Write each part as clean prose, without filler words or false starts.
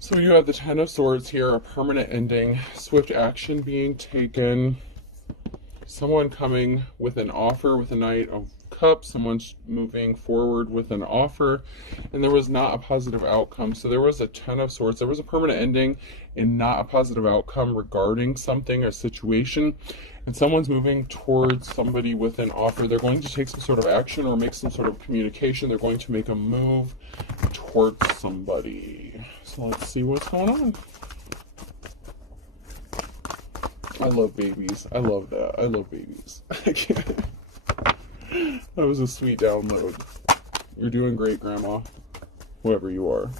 So you have the Ten of Swords here, a permanent ending, swift action being taken, someone coming with an offer with a Knight of Cups, someone's moving forward with an offer, and there was not a positive outcome. So there was a Ten of Swords, there was a permanent ending and not a positive outcome regarding something or situation, and someone's moving towards somebody with an offer. They're going to take some sort of action or make some sort of communication. They're going to make a move towards somebody. So let's see what's going on. I love babies. I love that. I love babies. That was a sweet download. You're doing great, Grandma. Whoever you are.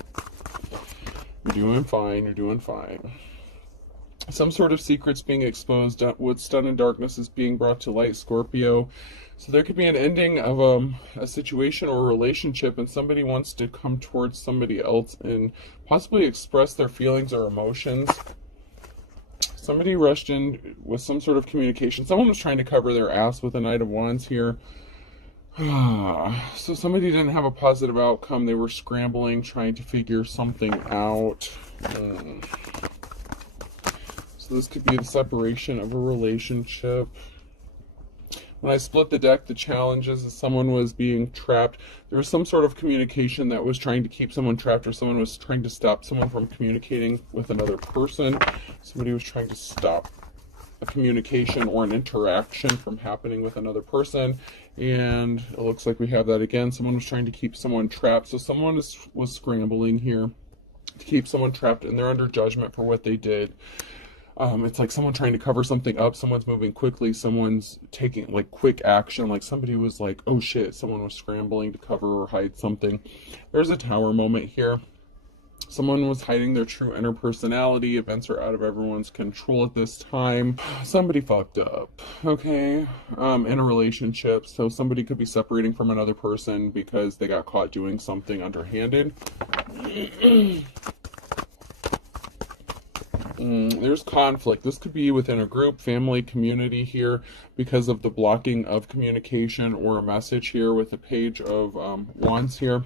You're doing fine. You're doing fine. Some sort of secrets being exposed. What's done in darkness is being brought to light, Scorpio. So there could be an ending of a situation or a relationship, and somebody wants to come towards somebody else and possibly express their feelings or emotions. Somebody rushed in with some sort of communication. Someone was trying to cover their ass with a Knight of Wands here. So somebody didn't have a positive outcome. They were scrambling, trying to figure something out. So this could be the separation of a relationship. When I split the deck, the challenges is someone was being trapped. There was some sort of communication that was trying to keep someone trapped, or someone was trying to stop someone from communicating with another person. Somebody was trying to stop a communication or an interaction from happening with another person. And it looks like we have that again. Someone was trying to keep someone trapped. So someone was scrambling here to keep someone trapped, and they're under judgment for what they did. It's like someone trying to cover something up, someone's moving quickly, someone's taking like quick action, like somebody was like, oh shit, someone was scrambling to cover or hide something. There's a Tower moment here. Someone was hiding their true inner personality. Events are out of everyone's control at this time. Somebody fucked up, okay, in a relationship. So somebody could be separating from another person because they got caught doing something underhanded. There's conflict. This could be within a group, family, community here because of the blocking of communication or a message here with the Page of Wands here.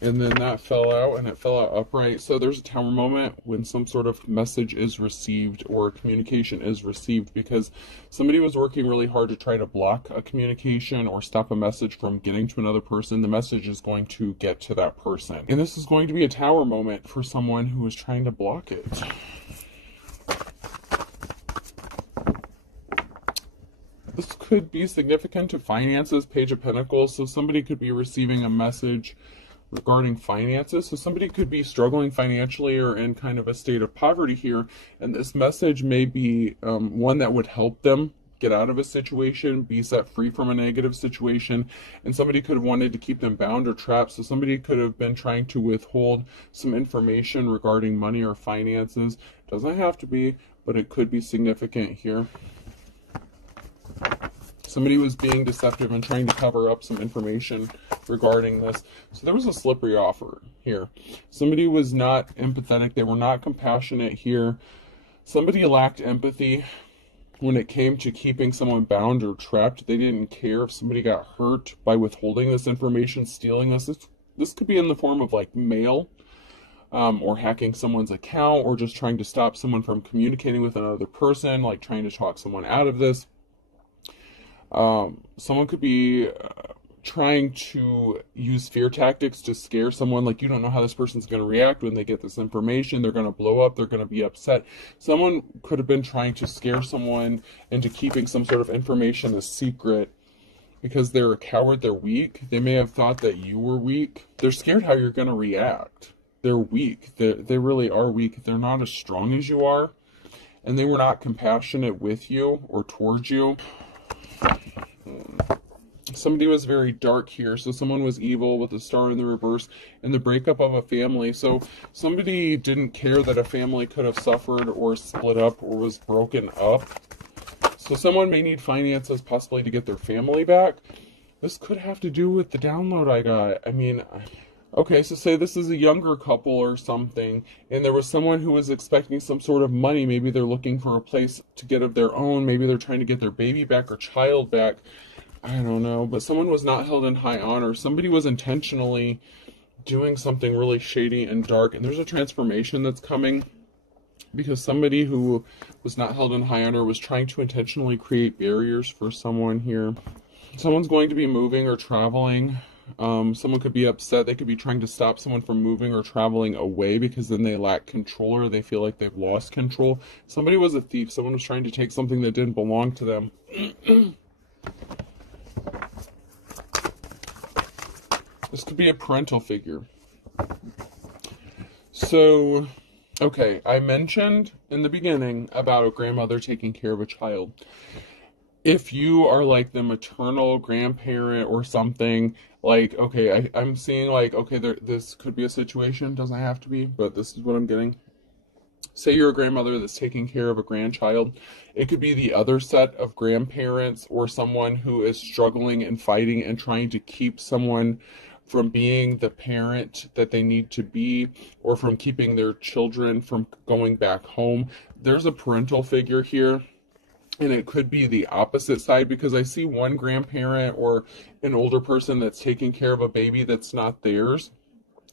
And then that fell out, and it fell out upright. So there's a Tower moment when some sort of message is received or communication is received because somebody was working really hard to try to block a communication or stop a message from getting to another person. The message is going to get to that person. And this is going to be a Tower moment for someone who is trying to block it. This could be significant to finances, Page of Pentacles. So somebody could be receiving a message regarding finances. So somebody could be struggling financially or in kind of a state of poverty here. And this message may be one that would help them get out of a situation, be set free from a negative situation. And somebody could have wanted to keep them bound or trapped. So somebody could have been trying to withhold some information regarding money or finances. Doesn't have to be, but it could be significant here. Somebody was being deceptive and trying to cover up some information regarding this. So there was a slippery offer here. Somebody was not empathetic. They were not compassionate here. Somebody lacked empathy when it came to keeping someone bound or trapped. They didn't care if somebody got hurt by withholding this information, stealing this. This could be in the form of like mail, or hacking someone's account, or just trying to stop someone from communicating with another person, like trying to talk someone out of this. Someone could be trying to use fear tactics to scare someone, like you don't know how this person's going to react when they get this information. They're going to blow up. They're going to be upset. Someone could have been trying to scare someone into keeping some sort of information a secret because they're a coward. They're weak. They may have thought that you were weak. They're scared how you're going to react. They're weak. They really are weak. They're not as strong as you are, and they were not compassionate with you or towards you. Somebody was very dark here. So someone was evil with the Star in the reverse, and the breakup of a family. So somebody didn't care that a family could have suffered or split up or was broken up. So someone may need finances possibly to get their family back. This could have to do with the download I got. I mean, okay, so say this is a younger couple or something, and there was someone who was expecting some sort of money. Maybe they're looking for a place to get of their own. Maybe they're trying to get their baby back or child back. I don't know, but someone was not held in high honor. Somebody was intentionally doing something really shady and dark, and there's a transformation that's coming because somebody who was not held in high honor was trying to intentionally create barriers for someone here. Someone's going to be moving or traveling. Someone could be upset. They could be trying to stop someone from moving or traveling away because then they lack control or they feel like they've lost control. Somebody was a thief. Someone was trying to take something that didn't belong to them. This could be a parental figure. So, okay, I mentioned in the beginning about a grandmother taking care of a child. If you are like the maternal grandparent or something, like, okay, I'm seeing like, okay, this could be a situation, doesn't have to be, but this is what I'm getting. Say you're a grandmother that's taking care of a grandchild. It could be the other set of grandparents or someone who is struggling and fighting and trying to keep someone from being the parent that they need to be, or from keeping their children from going back home. There's a parental figure here. And it could be the opposite side, because I see one grandparent or an older person that's taking care of a baby that's not theirs.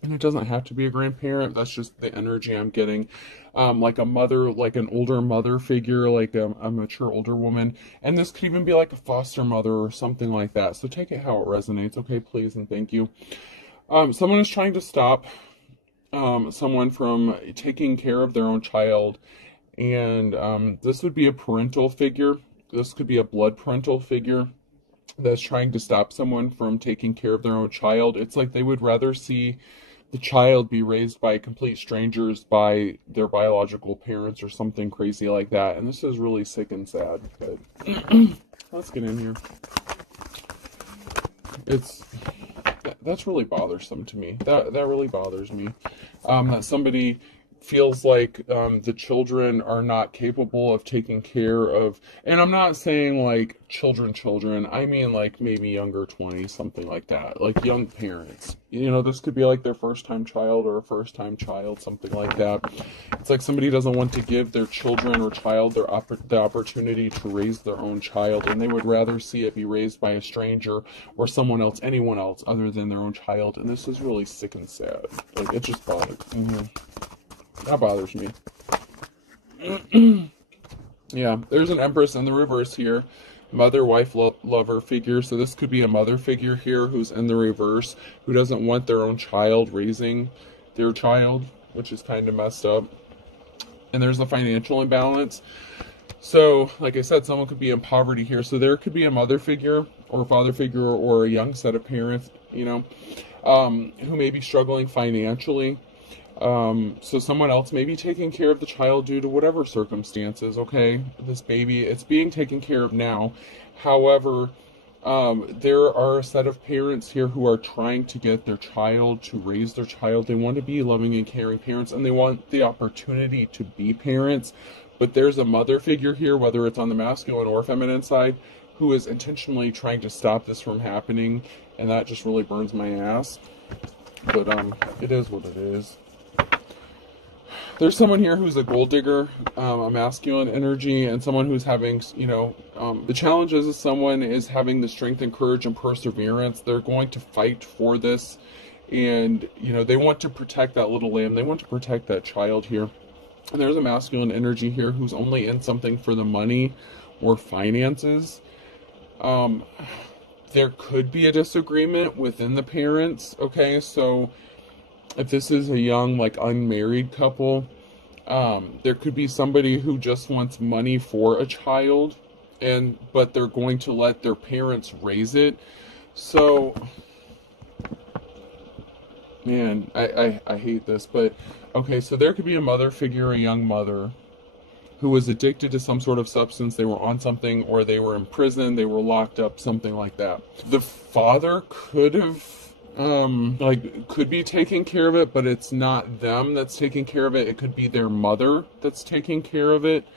And it doesn't have to be a grandparent. That's just the energy I'm getting. Like a mother, like an older mother figure, like a mature older woman. And this could even be like a foster mother or something like that. So take it how it resonates. Okay, please and thank you. Someone is trying to stop someone from taking care of their own child. And this would be a parental figure. This could be a blood parental figure that's trying to stop someone from taking care of their own child. It's like they would rather see the child be raised by complete strangers, by their biological parents or something crazy like that. And this is really sick and sad. But let's get in here. That's really bothersome to me. That really bothers me. That somebody feels like the children are not capable of taking care of, and I'm not saying like children, I mean like maybe younger 20, something like that, like young parents. You know, this could be like their first time child or a first time child, something like that. It's like somebody doesn't want to give their children or child the opportunity to raise their own child, and they would rather see it be raised by a stranger or someone else, anyone else other than their own child. And this is really sick and sad. Like, it just bothers me. That bothers me. Yeah, there's an Empress in the reverse here. Mother, wife, lover figure. So this could be a mother figure here who's in the reverse, who doesn't want their own child raising their child, which is kind of messed up. And there's a financial imbalance. So, like I said, someone could be in poverty here. So there could be a mother figure or a father figure or a young set of parents, you know, who may be struggling financially. So someone else may be taking care of the child due to whatever circumstances, okay? This baby, it's being taken care of now. However, there are a set of parents here who are trying to get their child to raise their child. They want to be loving and caring parents, and they want the opportunity to be parents. But there's a mother figure here, whether it's on the masculine or feminine side, who is intentionally trying to stop this from happening, and that just really burns my ass. But it is what it is. There's someone here who's a gold digger, a masculine energy, and someone who's having, you know, the challenge is someone is having the strength and courage and perseverance. They're going to fight for this, and, you know, they want to protect that little lamb. They want to protect that child here. And there's a masculine energy here who's only in something for the money or finances. There could be a disagreement within the parents, okay? So if this is a young, like, unmarried couple, there could be somebody who just wants money for a child, but they're going to let their parents raise it. So, man, I hate this, but okay, so there could be a mother figure, a young mother, who was addicted to some sort of substance. They were on something, or they were in prison, they were locked up, something like that. The father could have, could be taking care of it, but it's not them that's taking care of it. It could be their mother that's taking care of it.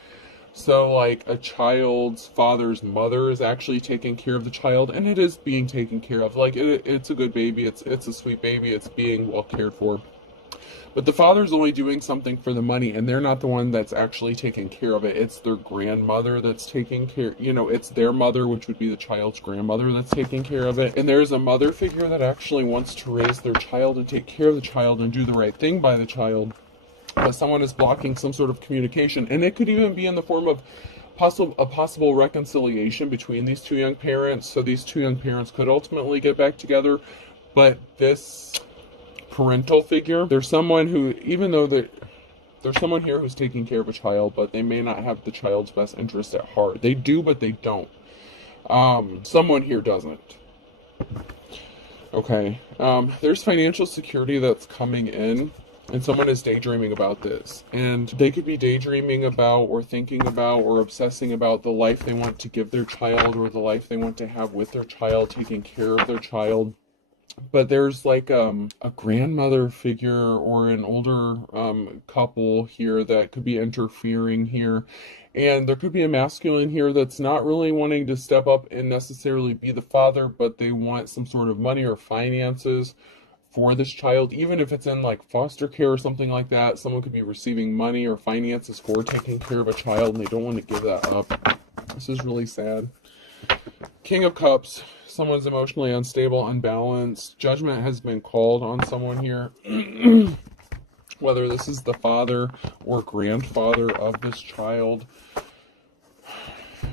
So, like, a child's father's mother is actually taking care of the child, and it is being taken care of. Like, it's a good baby, it's a sweet baby, it's being well cared for. But the father's only doing something for the money, and they're not the one that's actually taking care of it. It's their grandmother that's taking care, it's their mother, which would be the child's grandmother, that's taking care of it. And there's a mother figure that actually wants to raise their child and take care of the child and do the right thing by the child. But someone is blocking some sort of communication, and it could even be in the form of a possible reconciliation between these two young parents. So these two young parents could ultimately get back together, but this parental figure, there's someone who, even though there's someone here who's taking care of a child, but they may not have the child's best interest at heart. They do, but they don't. Someone here doesn't. Okay. There's financial security that's coming in, and someone is daydreaming about this. And they could be daydreaming about or thinking about or obsessing about the life they want to give their child, or the life they want to have with their child, taking care of their child. But there's like a grandmother figure or an older couple here that could be interfering here. And there could be a masculine here that's not really wanting to step up and necessarily be the father, but they want some sort of money or finances for this child, even if it's in like foster care or something like that. Someone could be receiving money or finances for taking care of a child, and they don't want to give that up. This is really sad. King of Cups. Someone's emotionally unstable, unbalanced. Judgment has been called on someone here. Whether this is the father or grandfather of this child.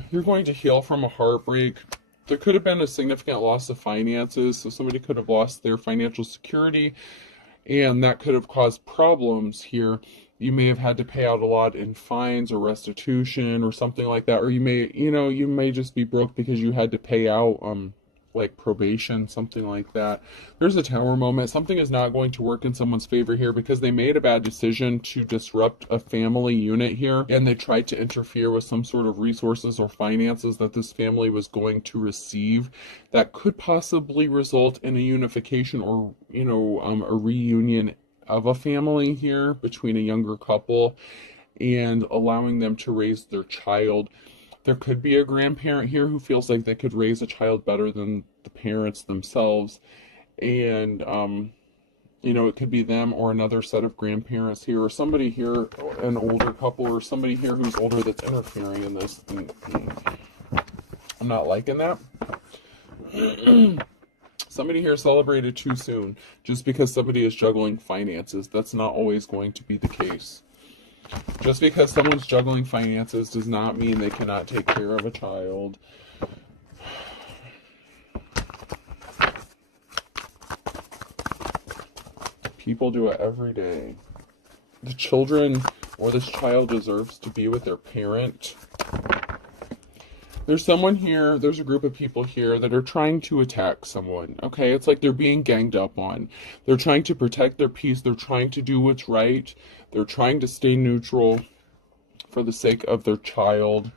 You're going to heal from a heartbreak. There could have been a significant loss of finances, so somebody could have lost their financial security, and that could have caused problems here. You may have had to pay out a lot in fines or restitution or something like that, or you may just be broke because you had to pay out like probation, something like that. There's a Tower moment. Something is not going to work in someone's favor here because they made a bad decision to disrupt a family unit here, and they tried to interfere with some sort of resources or finances that this family was going to receive that could possibly result in a unification or a reunion of a family here between a younger couple and allowing them to raise their child. There could be a grandparent here who feels like they could raise a child better than the parents themselves. And, it could be them or another set of grandparents here, or somebody here, an older couple, or somebody here who's older that's interfering in this. And I'm not liking that. Somebody here celebrated too soon. Just because somebody is juggling finances, that's not always going to be the case. Just because someone's juggling finances does not mean they cannot take care of a child. People do it every day. The children or this child deserves to be with their parent. There's someone here, there's a group of people here that are trying to attack someone, okay? It's like they're being ganged up on. They're trying to protect their peace. They're trying to do what's right. They're trying to stay neutral for the sake of their child.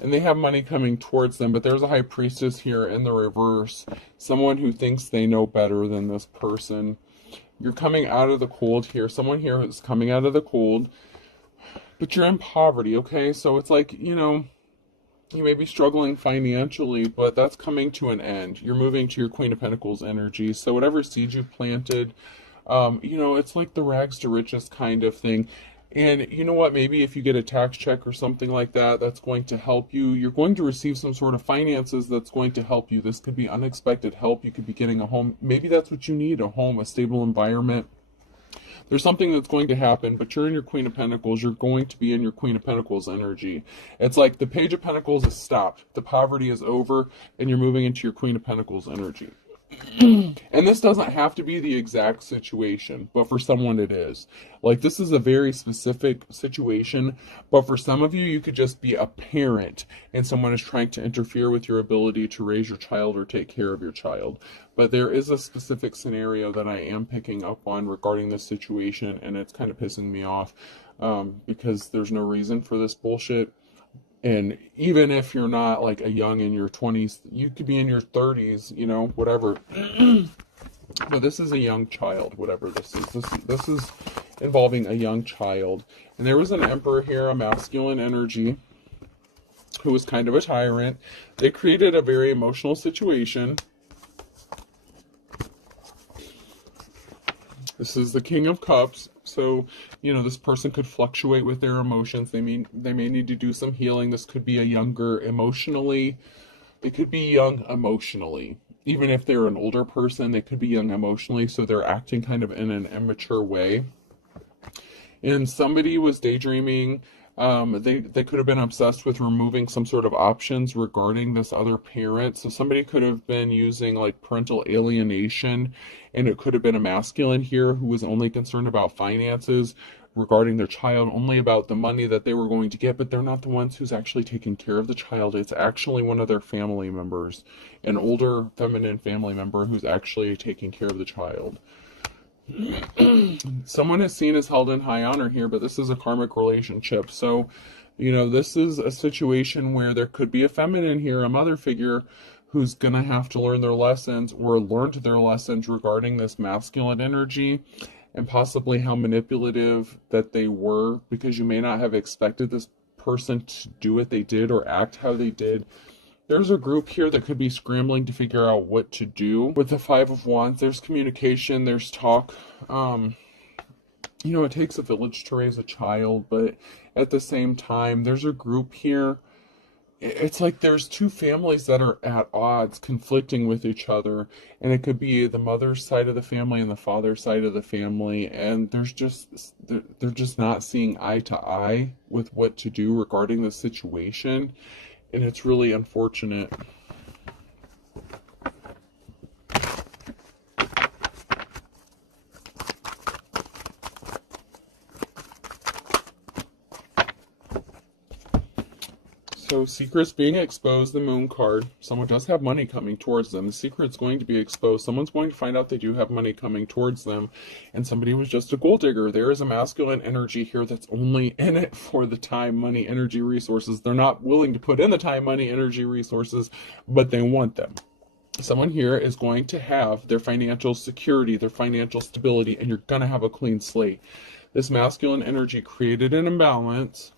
And they have money coming towards them, but there's a high priestess here in the reverse. Someone who thinks they know better than this person. You're coming out of the cold here. Someone here is coming out of the cold, but you're in poverty, okay? So it's like, you may be struggling financially, but that's coming to an end. You're moving to your Queen of Pentacles energy. So whatever seeds you've planted, it's like the rags to riches kind of thing. And you know what? Maybe if you get a tax check or something like that, that's going to help you. You're going to receive some sort of finances that's going to help you. This could be unexpected help. You could be getting a home. Maybe that's what you need, a home, a stable environment. There's something that's going to happen, but you're in your Queen of Pentacles. You're going to be in your Queen of Pentacles energy. It's like the Page of Pentacles is stopped. The poverty is over, and you're moving into your Queen of Pentacles energy. And this doesn't have to be the exact situation, but for someone it is. Like, this is a very specific situation, but for some of you, you could just be a parent, and someone is trying to interfere with your ability to raise your child or take care of your child. But there is a specific scenario that I am picking up on regarding this situation, and it's kind of pissing me off, because there's no reason for this bullshit. And even if you're not like a young in your 20s, you could be in your 30s, whatever. But this is a young child, whatever this is. This is involving a young child. And there was an emperor here, a masculine energy, who was kind of a tyrant. They created a very emotional situation. This is the King of Cups. So, you know, this person could fluctuate with their emotions. They may need to do some healing. This could be a younger emotionally. They could be young emotionally. Even if they're an older person, they could be young emotionally, so they're acting kind of in an immature way. And somebody was daydreaming. They could have been obsessed with removing some sort of options regarding this other parent. So somebody could have been using like parental alienation, and it could have been a masculine here who was only concerned about finances regarding their child, only about the money that they were going to get, but they're not the ones who's actually taking care of the child. It's actually one of their family members, an older feminine family member who's actually taking care of the child. Someone is seen as held in high honor here, but this is a karmic relationship. So, you know, this is a situation where there could be a feminine here, a mother figure, who's going to have to learn their lessons or learned their lessons regarding this masculine energy and possibly how manipulative that they were, because you may not have expected this person to do what they did or act how they did. There's a group here that could be scrambling to figure out what to do. With the Five of Wands, there's communication, there's talk. You know, it takes a village to raise a child, but at the same time, there's a group here. It's like there's two families that are at odds, conflicting with each other. And it could be the mother's side of the family and the father's side of the family. And they're just not seeing eye to eye with what to do regarding the situation. And it's really unfortunate. So secrets being exposed, the Moon card. Someone does have money coming towards them. The secret's going to be exposed. Someone's going to find out they do have money coming towards them. And somebody was just a gold digger. There is a masculine energy here that's only in it for the time, money, energy, resources. They're not willing to put in the time, money, energy, resources, but they want them. Someone here is going to have their financial security, their financial stability, and you're going to have a clean slate. This masculine energy created an imbalance.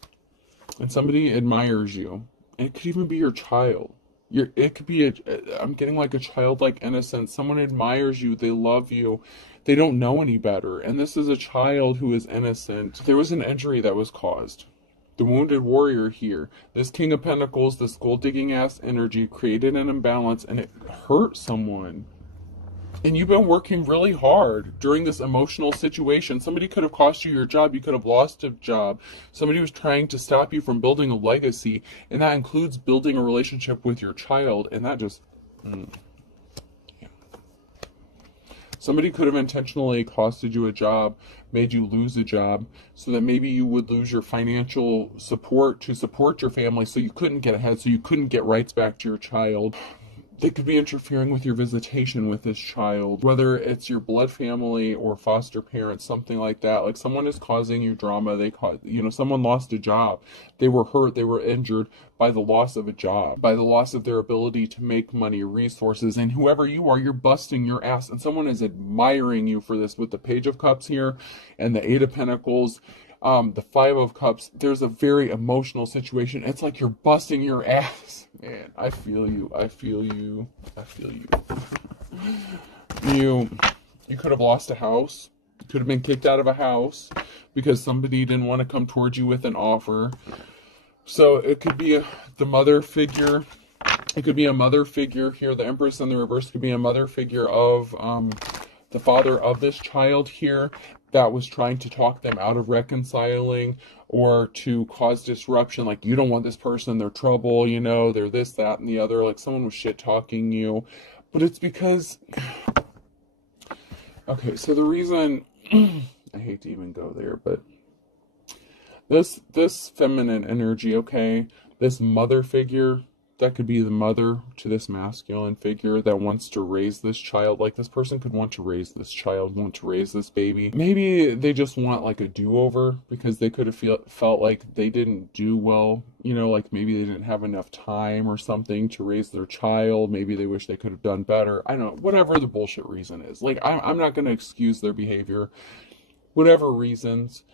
And somebody admires you. It could even be your child. It could be I'm getting like a childlike innocence. Someone admires you. They love you. They don't know any better. And this is a child who is innocent. There was an injury that was caused. The wounded warrior here. This King of Pentacles, this gold digging ass energy created an imbalance and it hurt someone. And you've been working really hard during this emotional situation. Somebody could have cost you your job. You could have lost a job. Somebody was trying to stop you from building a legacy. And that includes building a relationship with your child. And that just... yeah. Somebody could have intentionally costed you a job, made you lose a job, so that maybe you would lose your financial support to support your family, so you couldn't get ahead, so you couldn't get rights back to your child. They could be interfering with your visitation with this child, whether it's your blood family or foster parents, something like that. Like someone is causing you drama. Someone lost a job. They were hurt. They were injured by the loss of a job, by the loss of their ability to make money, resources. And whoever you are, you're busting your ass. And someone is admiring you for this with the Page of Cups here and the Eight of Pentacles. The Five of Cups, there's a very emotional situation. It's like you're busting your ass. Man, I feel you. I feel you. I feel you. You could have lost a house. You could have been kicked out of a house because somebody didn't want to come towards you with an offer. So it could be the mother figure. It could be a mother figure here. The Empress in the reverse could be a mother figure of the father of this child here that was trying to talk them out of reconciling or to cause disruption. Like, you don't want this person, they're trouble, they're this, that, and the other. Like, someone was shit-talking you. But it's because... Okay, so the reason... I hate to even go there, but... This feminine energy, okay? This mother figure... That could be the mother to this masculine figure that wants to raise this child. Like, this person could want to raise this child, want to raise this baby. Maybe they just want like a do-over because they could have felt like they didn't do well. Like maybe they didn't have enough time or something to raise their child. Maybe they wish they could have done better. I don't know, whatever the bullshit reason is. Like, I'm not going to excuse their behavior. Whatever reasons,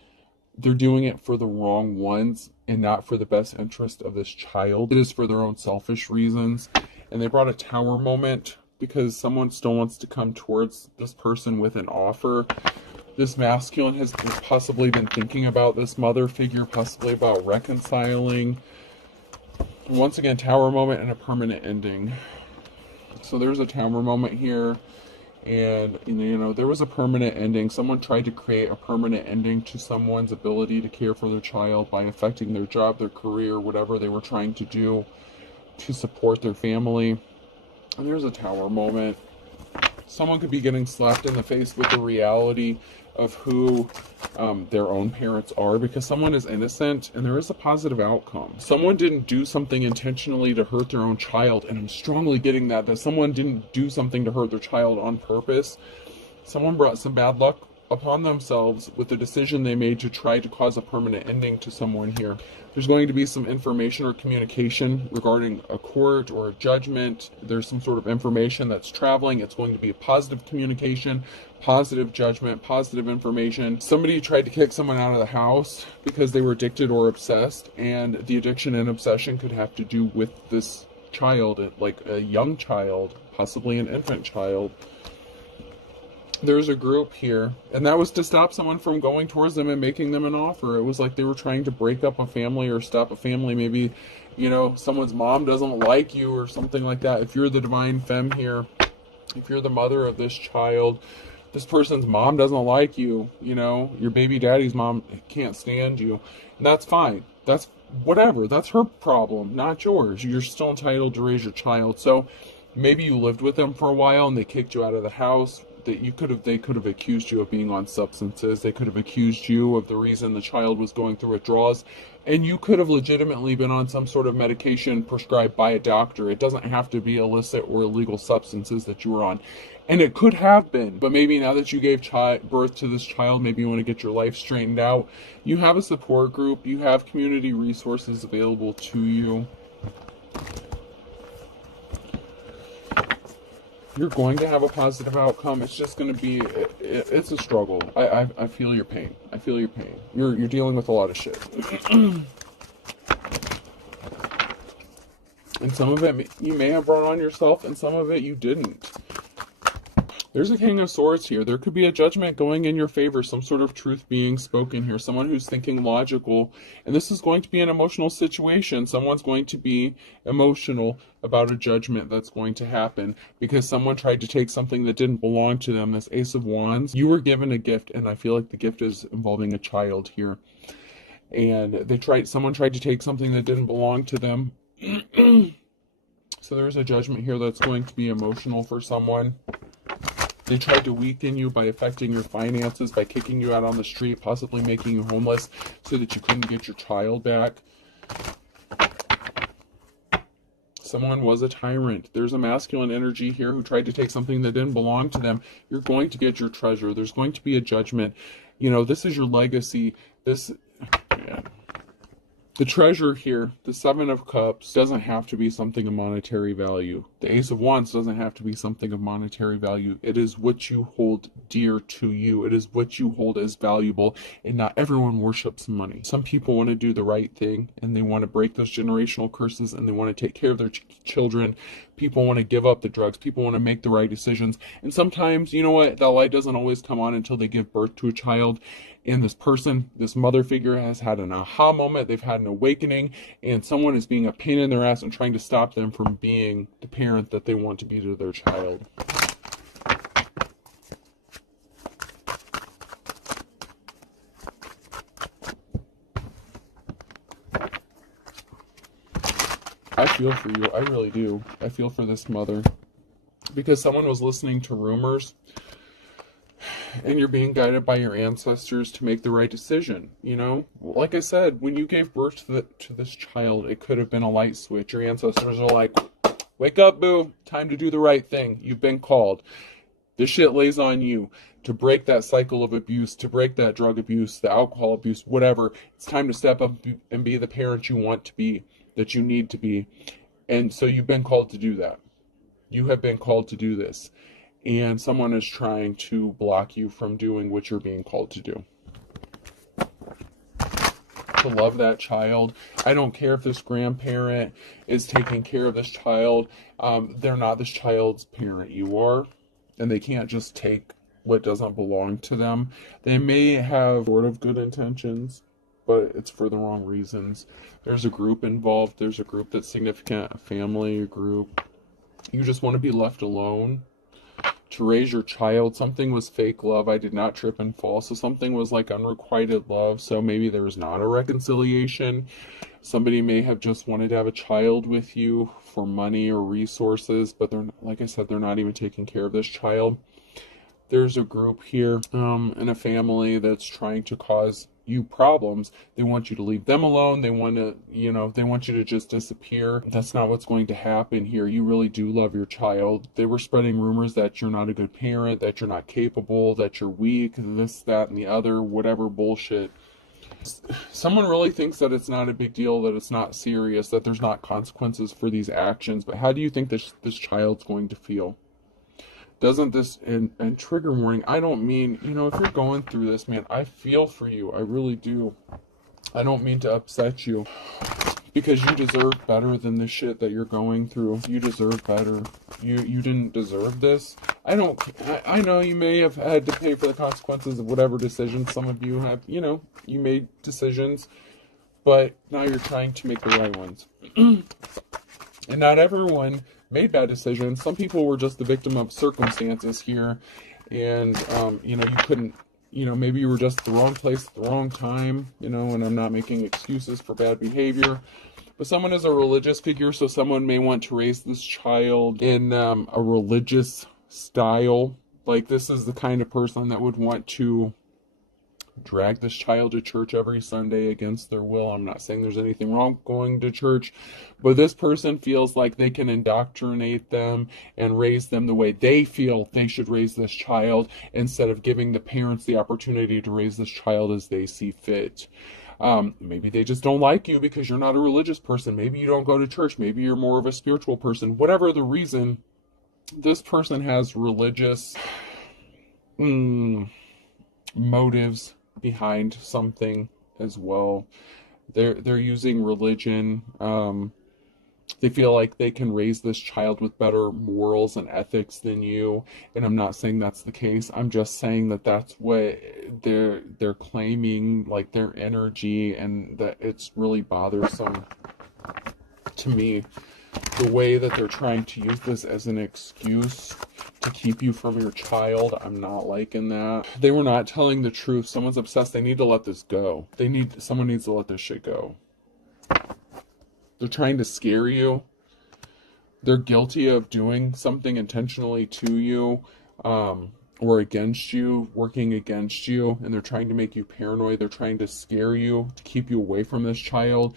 they're doing it for the wrong ones and not for the best interest of this child. It is for their own selfish reasons. And they brought a tower moment because someone still wants to come towards this person with an offer. This masculine has possibly been thinking about this mother figure, possibly about reconciling. Once again, tower moment and a permanent ending. So there's a tower moment here, and you know, there was a permanent ending. Someone tried to create a permanent ending to someone's ability to care for their child by affecting their job, their career, whatever they were trying to do to support their family. And there's a tower moment. Someone could be getting slapped in the face with the reality of who their own parents are, because someone is innocent and there is a positive outcome. Someone didn't do something intentionally to hurt their own child, and I'm strongly getting that someone didn't do something to hurt their child on purpose. Someone brought some bad luck upon themselves with the decision they made to try to cause a permanent ending to someone here. There's going to be some information or communication regarding a court or a judgment. There's some sort of information that's traveling. It's going to be a positive communication, positive judgment, positive information. Somebody tried to kick someone out of the house because they were addicted or obsessed, and the addiction and obsession could have to do with this child, like a young child, possibly an infant child. There's a group here, and that was to stop someone from going towards them and making them an offer. It was like they were trying to break up a family or stop a family. Maybe, you know, someone's mom doesn't like you or something like that. If you're the divine femme here, if you're the mother of this child, this person's mom doesn't like you, you know, your baby daddy's mom can't stand you, and that's fine. That's whatever. That's her problem, not yours. You're still entitled to raise your child. So maybe you lived with them for a while and they kicked you out of the house. That they could have accused you of being on substances. They could have accused you of the reason the child was going through withdrawals, and you could have legitimately been on some sort of medication prescribed by a doctor. It doesn't have to be illicit or illegal substances that you were on, and it could have been. But maybe now that you gave birth to this child, maybe you want to get your life straightened out. You have a support group. You have community resources available to you. You're going to have a positive outcome. It's just going to be, it's a struggle. I feel your pain. I feel your pain. You're dealing with a lot of shit. And some of it you may have brought on yourself, and some of it you didn't. There's a King of Swords here. There could be a judgment going in your favor, some sort of truth being spoken here, someone who's thinking logical, and this is going to be an emotional situation. Someone's going to be emotional about a judgment that's going to happen because someone tried to take something that didn't belong to them. This Ace of Wands, you were given a gift, and I feel like the gift is involving a child here. And someone tried to take something that didn't belong to them. So there's a judgment here that's going to be emotional for someone. They tried to weaken you by affecting your finances, by kicking you out on the street, possibly making you homeless so that you couldn't get your child back. Someone was a tyrant. There's a masculine energy here who tried to take something that didn't belong to them. You're going to get your treasure. There's going to be a judgment. You know, this is your legacy. The treasure here, the Seven of Cups, doesn't have to be something of monetary value. The Ace of Wands doesn't have to be something of monetary value. It is what you hold dear to you. It is what you hold as valuable, and not everyone worships money. Some people want to do the right thing, and they want to break those generational curses, and they want to take care of their children. People want to give up the drugs. People want to make the right decisions. And sometimes, you know what, that light doesn't always come on until they give birth to a child. And this person, this mother figure, has had an aha moment. They've had an awakening, and someone is being a pain in their ass and trying to stop them from being the parent that they want to be to their child. I feel for you. I really do. I feel for this mother. Because someone was listening to rumors, and you're being guided by your ancestors to make the right decision. You know, like I said, when you gave birth to this child, it could have been a light switch. Your ancestors are like, wake up, boo, time to do the right thing. You've been called. This shit lays on you to break that cycle of abuse, to break that drug abuse, the alcohol abuse, whatever. It's time to step up and be the parent you want to be, that you need to be. And so you've been called to do that. You have been called to do this. And someone is trying to block you from doing what you're being called to do. To love that child. I don't care if this grandparent is taking care of this child. They're not this child's parent. You are. And they can't just take what doesn't belong to them. They may have sort of good intentions, but it's for the wrong reasons. There's a group involved. There's a group that's significant, a family, a group. You just want to be left alone to raise your child. Something was fake love. I did not trip and fall. So something was like unrequited love. So maybe there was not a reconciliation. Somebody may have just wanted to have a child with you for money or resources, but they're, like I said, they're not even taking care of this child. There's a group here in a family that's trying to cause you problems. They want you to leave them alone. They want to, they want you to just disappear. That's not what's going to happen here. You really do love your child. They were spreading rumors that you're not a good parent, that you're not capable, that you're weak, this, that, and the other, whatever bullshit. Someone really thinks that it's not a big deal, that it's not serious, that there's not consequences for these actions. But how do you think this child's going to feel? Doesn't this, and trigger warning, I don't mean, if you're going through this, man, I feel for you. I really do. I don't mean to upset you, because you deserve better than the shit that you're going through. You deserve better. You didn't deserve this. I know you may have had to pay for the consequences of whatever decisions some of you have, you made decisions, but now you're trying to make the right ones. And not everyone made bad decisions. Some people were just the victim of circumstances here, and you couldn't, maybe you were just at the wrong place at the wrong time, and I'm not making excuses for bad behavior. But someone is a religious figure, so someone may want to raise this child in a religious style. Like, this is the kind of person that would want to drag this child to church every Sunday against their will. I'm not saying there's anything wrong going to church, but this person feels like they can indoctrinate them and raise them the way they feel they should raise this child, instead of giving the parents the opportunity to raise this child as they see fit. Maybe they just don't like you because you're not a religious person. Maybe you don't go to church. Maybe you're more of a spiritual person. Whatever the reason, this person has religious motives behind something as well. They're using religion. They feel like they can raise this child with better morals and ethics than you, and I'm not saying that's the case. I'm just saying that that's what they're claiming, like their energy, and that it's really bothersome to me, the way that they're trying to use this as an excuse to keep you from your child. I'm not liking that. They were not telling the truth. Someone's obsessed. They need to let this go. Someone needs to let this shit go. They're trying to scare you. They're guilty of doing something intentionally to you, or against you, working against you, and they're trying to make you paranoid. They're trying to scare you, to keep you away from this child.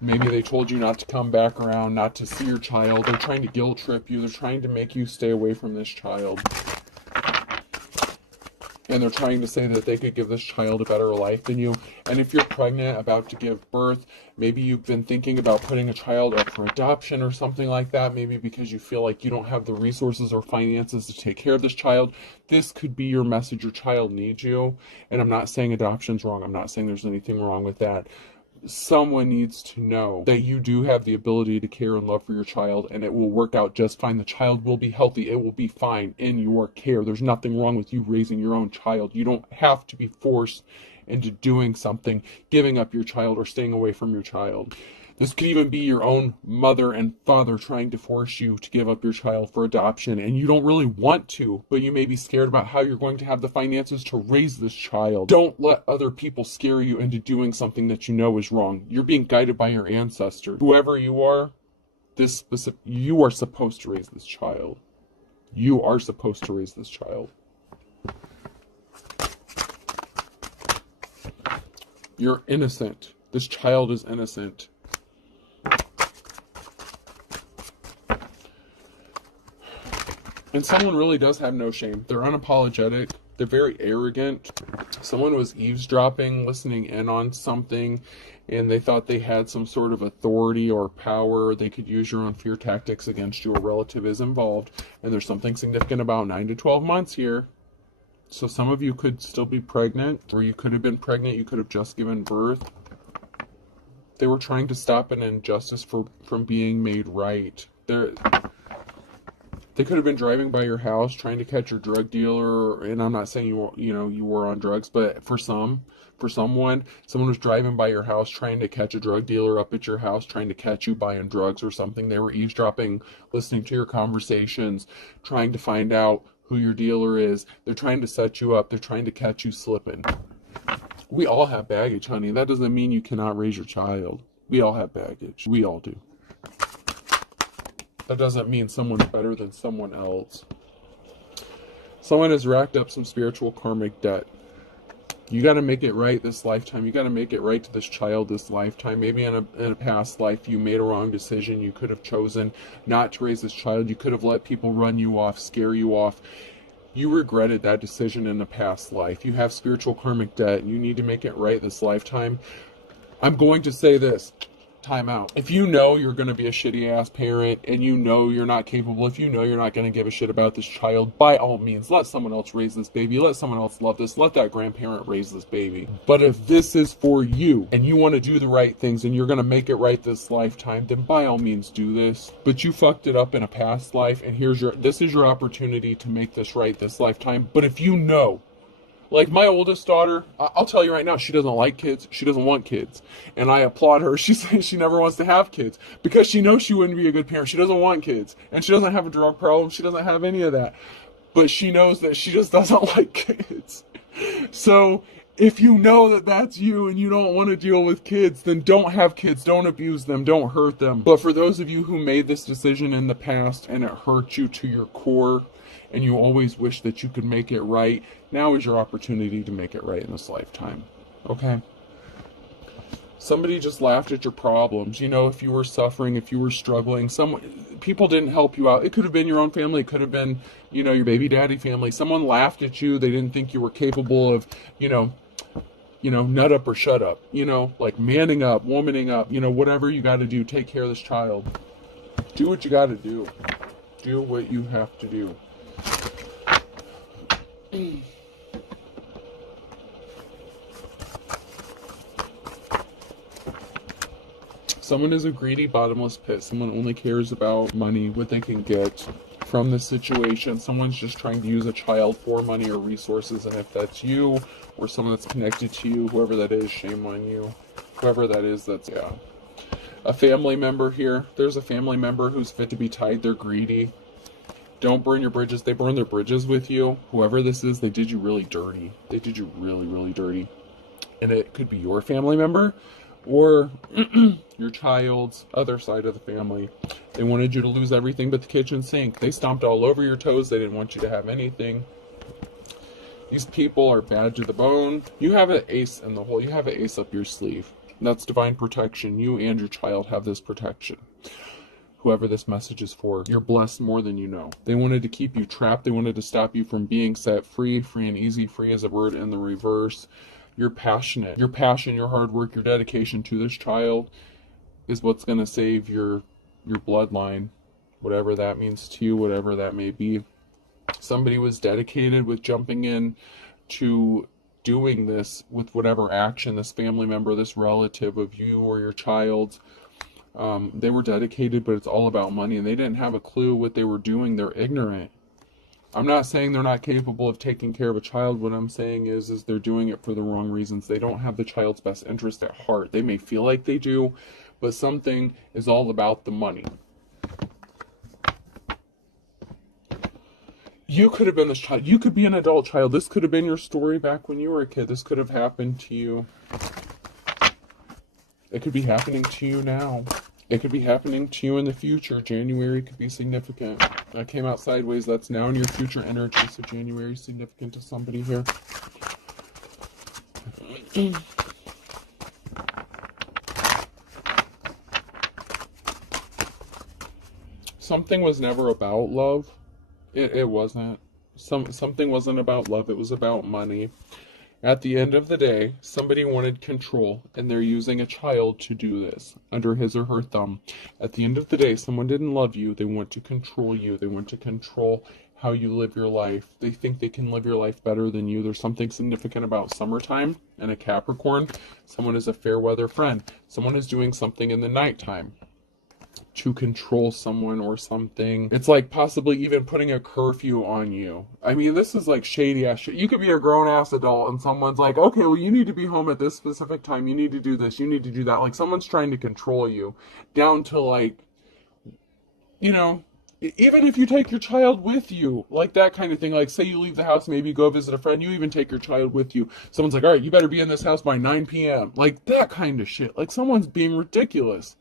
Maybe they told you not to come back around, not to see your child. They're trying to guilt trip you. They're trying to make you stay away from this child. And they're trying to say that they could give this child a better life than you. And if you're pregnant, about to give birth, maybe you've been thinking about putting a child up for adoption or something like that. Maybe because you feel like you don't have the resources or finances to take care of this child. This could be your message. Your child needs you. And I'm not saying adoption's wrong. I'm not saying there's anything wrong with that. Someone needs to know that you do have the ability to care and love for your child, and it will work out just fine. The child will be healthy. It will be fine in your care. There's nothing wrong with you raising your own child. You don't have to be forced into doing something, giving up your child or staying away from your child. This could even be your own mother and father trying to force you to give up your child for adoption, and you don't really want to, but you may be scared about how you're going to have the finances to raise this child. Don't let other people scare you into doing something that you know is wrong. You're being guided by your ancestors. Whoever you are, you are supposed to raise this child. You are supposed to raise this child. You're innocent. This child is innocent. And someone really does have no shame. They're unapologetic. They're very arrogant. Someone was eavesdropping, listening in on something, and they thought they had some sort of authority or power. They could use your own fear tactics against you. A relative is involved, and there's something significant about 9 to 12 months here. So some of you could still be pregnant, or you could have been pregnant. You could have just given birth. They were trying to stop an injustice from being made right. They could have been driving by your house trying to catch your drug dealer, and I'm not saying you were on drugs, but for someone was driving by your house trying to catch a drug dealer up at your house, trying to catch you buying drugs or something. They were eavesdropping, listening to your conversations, trying to find out who your dealer is. They're trying to set you up. They're trying to catch you slipping. We all have baggage, honey. That doesn't mean you cannot raise your child. We all have baggage. We all do. That doesn't mean someone's better than someone else. Someone has racked up some spiritual karmic debt. You got to make it right this lifetime. You got to make it right to this child this lifetime. Maybe in a past life you made a wrong decision. You could have chosen not to raise this child. You could have let people run you off, scare you off. You regretted that decision in a past life. You have spiritual karmic debt. You need to make it right this lifetime. I'm going to say this. Time out. If you know you're going to be a shitty ass parent and you know you're not capable, if you know you're not going to give a shit about this child, by all means, let someone else raise this baby. Let someone else love this. Let that grandparent raise this baby. But if this is for you and you want to do the right things and you're going to make it right this lifetime, then by all means do this. But you fucked it up in a past life, and this is your opportunity to make this right this lifetime. But if you know, like my oldest daughter, I'll tell you right now, she doesn't like kids. She doesn't want kids. And I applaud her. She says she never wants to have kids because she knows she wouldn't be a good parent. She doesn't want kids. And she doesn't have a drug problem. She doesn't have any of that. But she knows that she just doesn't like kids. So if you know that that's you and you don't want to deal with kids, then don't have kids. Don't abuse them. Don't hurt them. But for those of you who made this decision in the past and it hurt you to your core, and you always wish that you could make it right, now is your opportunity to make it right in this lifetime. Okay? Somebody just laughed at your problems. You know, if you were suffering, if you were struggling, people didn't help you out. It could have been your own family. It could have been, your baby daddy family. Someone laughed at you. They didn't think you were capable of, nut up or shut up. Like manning up, womaning up, whatever you got to do. Take care of this child. Do what you got to do. Do what you have to do. Someone is a greedy, bottomless pit. Someone only cares about money, what they can get from the situation. Someone's just trying to use a child for money or resources, and if that's you or someone that's connected to you, whoever that is, shame on you. Whoever that is, yeah. A family member here. There's a family member who's fit to be tied. They're greedy. Don't burn your bridges. They burn their bridges with you. Whoever this is, they did you really dirty. They did you really, really dirty. And it could be your family member or your child's other side of the family. They wanted you to lose everything but the kitchen sink. They stomped all over your toes. They didn't want you to have anything. These people are bad to the bone. You have an ace in the hole. You have an ace up your sleeve. And that's divine protection. You and your child have this protection. Whoever this message is for, you're blessed more than you know. They wanted to keep you trapped. They wanted to stop you from being set free. Free and easy. Free as a word in the reverse. You're passionate. Your passion, your hard work, your dedication to this child is what's going to save your bloodline. Whatever that means to you, whatever that may be. Somebody was dedicated with jumping in to doing this with whatever action, this family member, this relative of you or your child's. They were dedicated, but it's all about money, and they didn't have a clue what they were doing. They're ignorant. I'm not saying they're not capable of taking care of a child. What I'm saying is they're doing it for the wrong reasons. They don't have the child's best interest at heart. They may feel like they do, but something is all about the money. You could have been this child. You could be an adult child. This could have been your story back when you were a kid. This could have happened to you. It could be happening to you now. It could be happening to you in the future. January could be significant. That came out sideways. That's now in your future energy. So January is significant to somebody here. Something was never about love. It wasn't. Something wasn't about love. It was about money. At the end of the day, somebody wanted control, and they're using a child to do this under his or her thumb. At the end of the day, someone didn't love you. They want to control you. They want to control how you live your life. They think they can live your life better than you. There's something significant about summertime and a Capricorn. Someone is a fair weather friend. Someone is doing something in the nighttime. to control someone or something. It's like possibly even putting a curfew on you. I mean, this is like shady ass shit. You could be a grown ass adult and someone's like, okay, well, you need to be home at this specific time. You need to do this. You need to do that. Like someone's trying to control you down to like, you know, even if you take your child with you, like that kind of thing. Like say you leave the house, maybe go visit a friend, you even take your child with you. Someone's like, all right, you better be in this house by 9 p.m. Like that kind of shit. Like someone's being ridiculous.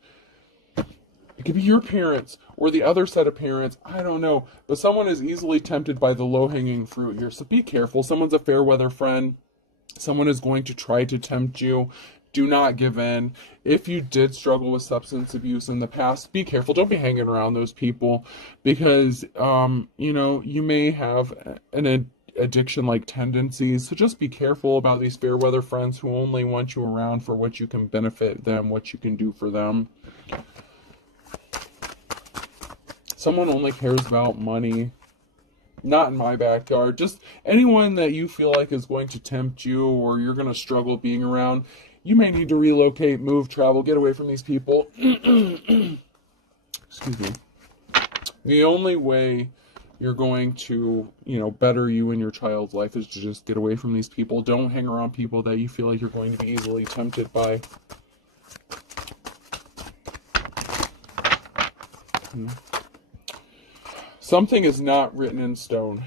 It could be your parents or the other set of parents. I don't know. But someone is easily tempted by the low-hanging fruit here. So be careful. Someone's a fair weather friend. Someone is going to try to tempt you. Do not give in. If you did struggle with substance abuse in the past, be careful. Don't be hanging around those people because, you know, you may have an addiction-like tendencies. So just be careful about these fair weather friends who only want you around for what you can benefit them, what you can do for them. Someone only cares about money. Not in my backyard. Just anyone that you feel like is going to tempt you or you're going to struggle being around. You may need to relocate, move, travel, get away from these people. Excuse me. The only way you're going to, you know, better you and your child's life is to just get away from these people. Don't hang around people that you feel like you're going to be easily tempted by. Something is not written in stone.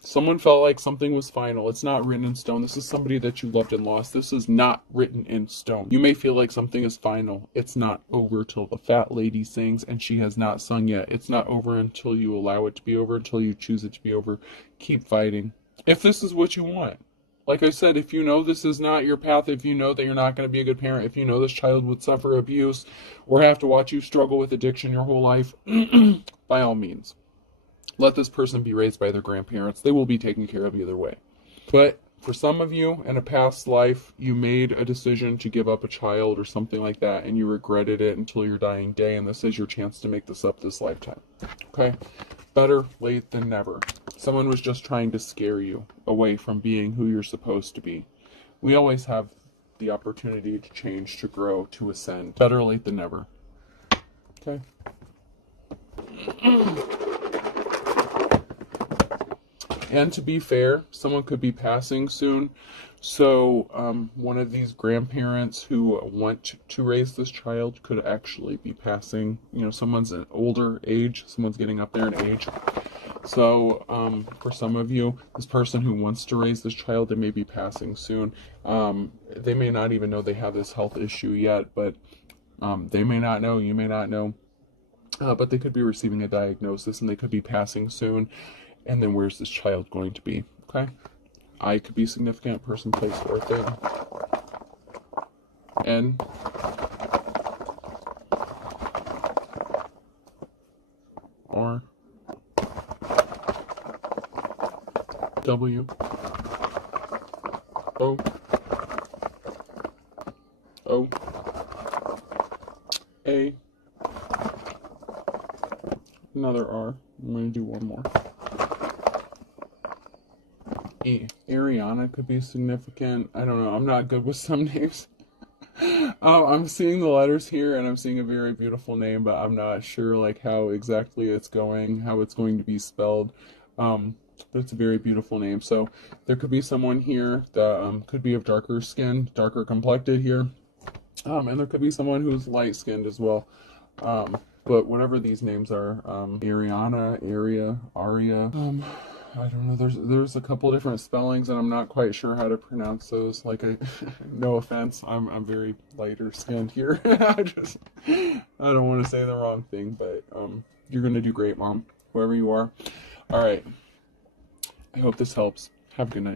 Someone felt like something was final. It's not written in stone. This is somebody that you loved and lost. This is not written in stone. You may feel like something is final. It's not over till the fat lady sings, and she has not sung yet. It's not over until you allow it to be over, until you choose it to be over. Keep fighting. If this is what you want. Like I said, if you know this is not your path, if you know that you're not going to be a good parent, if you know this child would suffer abuse or have to watch you struggle with addiction your whole life, by all means. Let this person be raised by their grandparents. They will be taken care of either way. But for some of you, in a past life, you made a decision to give up a child or something like that, and you regretted it until your dying day, and this is your chance to make this up this lifetime. Okay? Better late than never. Someone was just trying to scare you away from being who you're supposed to be. We always have the opportunity to change, to grow, to ascend. Better late than never. Okay? And to be fair, someone could be passing soon. So one of these grandparents who want to raise this child could actually be passing. You know, someone's an older age, someone's getting up there in age. So for some of you, this person who wants to raise this child, they may be passing soon. They may not even know they have this health issue yet, but they may not know, you may not know. But they could be receiving a diagnosis and they could be passing soon. And then where's this child going to be? Okay? I could be significant, person, place, or thing. N. R. W. O. O. A. Another R. I'm going to do one more. Ariana could be significant. I don't know. I'm not good with some names. I'm seeing the letters here and I'm seeing a very beautiful name, but I'm not sure like how exactly it's going, how it's going to be spelled. But it's a very beautiful name. So there could be someone here that could be of darker skin, darker complected here. And there could be someone who's light skinned as well. But whatever these names are, Ariana, Aria, I don't know, there's a couple different spellings and I'm not quite sure how to pronounce those. Like, no offense, I'm very lighter skinned here. I don't want to say the wrong thing, but you're gonna do great, Mom, whoever you are. All right, I hope this helps. Have a good night.